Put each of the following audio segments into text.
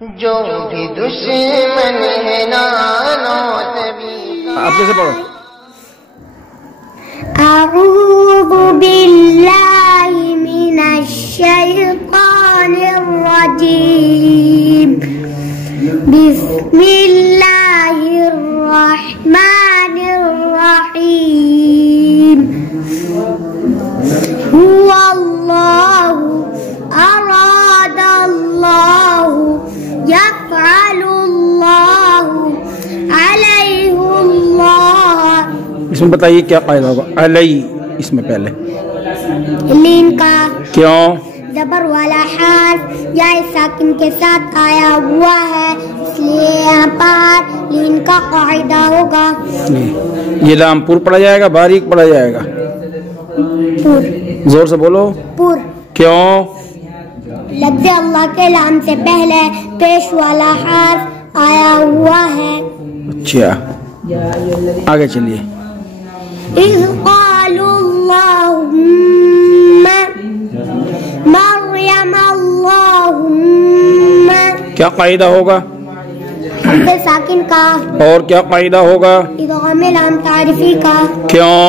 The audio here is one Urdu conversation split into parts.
جو بھی دشمن ہے نانو تبی آپ کیسے پڑھو؟ اعوذ باللہ من الشیطان الرجیم بسم اللہ الرحمن الرحیم هو اللہ اراد اللہ یفعل اللہ علیہ اللہ. اس میں بتائیے کیا قاعدہ ہوگا؟ علی اس میں پہلے لین کا کیوں زبر والا حرف یا ساکن کے ساتھ آیا ہوا ہے، اس لیے یہاں پر لین کا قاعدہ ہوگا. یہ لام پور پڑھا جائے گا باریک پڑھا جائے گا؟ پور. زور سے بولو. پور. کیوں؟ لفظ اللہ کے لام سے پہلے پیش والا حرف آیا ہوا ہے. اچھا آگے چلیے. اذ قالوا اللہم مریم اللہم. کیا قاعدہ ہوگا؟ حمز ساکن کا. اور کیا قاعدہ ہوگا؟ ادغام لام تعریفی کا. کیوں؟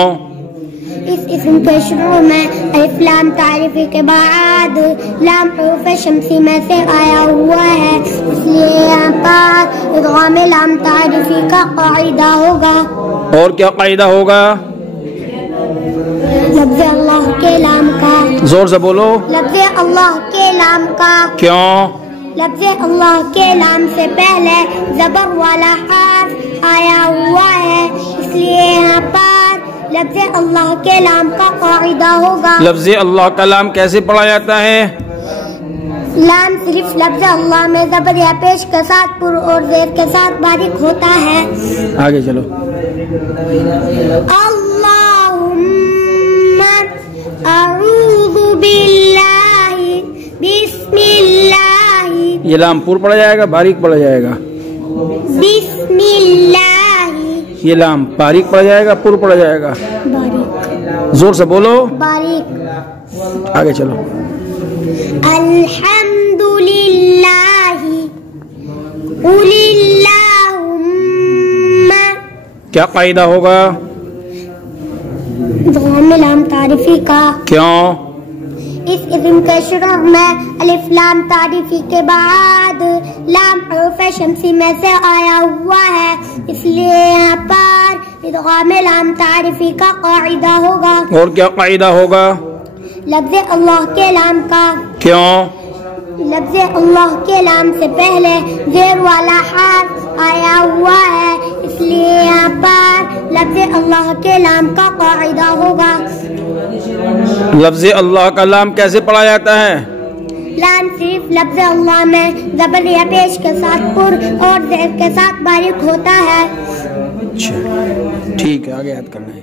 اس اسم کے شروع میں الف لام تعریفی کے بعد لام حروف شمسی میں سے آیا ہوا ہے، اس لیے یہاں پر ادغام لام تعریفی کا قاعدہ ہوگا. اور کیا قاعدہ ہوگا؟ لفظ اللہ کے لام کا. زور سے بولو. لفظ اللہ کے لام کا. کیوں؟ لفظ اللہ کے لام سے پہلے زبر والا حرف آیا ہوا ہے، اس لیے یہاں پر لفظ اللہ کے لام کا قاعدہ ہوگا. لفظ اللہ کا لام کیسے پڑھا جاتا ہے؟ لام صرف لفظ اللہ میں زبر یا پیش کے ساتھ پر اور زیر کے ساتھ باریک ہوتا ہے. آگے چلو. اللہم اعوذ باللہ بسم اللہ. یہ لام پور پڑھا جائے گا باریک پڑھا جائے گا؟ بسم اللہ. یہ لام باریک پڑھا جائے گا پور پڑھا جائے گا؟ باریک. زور سے بولو. باریک. آگے چلو. الحمدللہ قل اللہم. کیا قاعدہ ہوگا؟ ادغام لام تعریفی کا. کیوں؟ اس اسم کے شروع میں الف لام تعریفی کے بعد لام حروف شمسی میں سے آیا ہوا ہے، اس لیے یہاں پر ادغام لام تعریفی کا قاعدہ ہوگا. اور کیا قاعدہ ہوگا؟ لفظ اللہ کے لام کا. کیوں؟ لفظ اللہ کے لام سے پہلے زیر والا حرف آیا ہوا ہے، اس لیے یہاں پر لفظ اللہ کے لام کا قاعدہ ہوگا. لفظ اللہ کا لام کیسے پڑھا جاتا ہے؟ لام صرف لفظ اللہ میں زبر یا پیش کے ساتھ پر اور زیر کے ساتھ باریک ہوتا ہے. اچھا ٹھیک ہے آگے یاد کرنا ہے.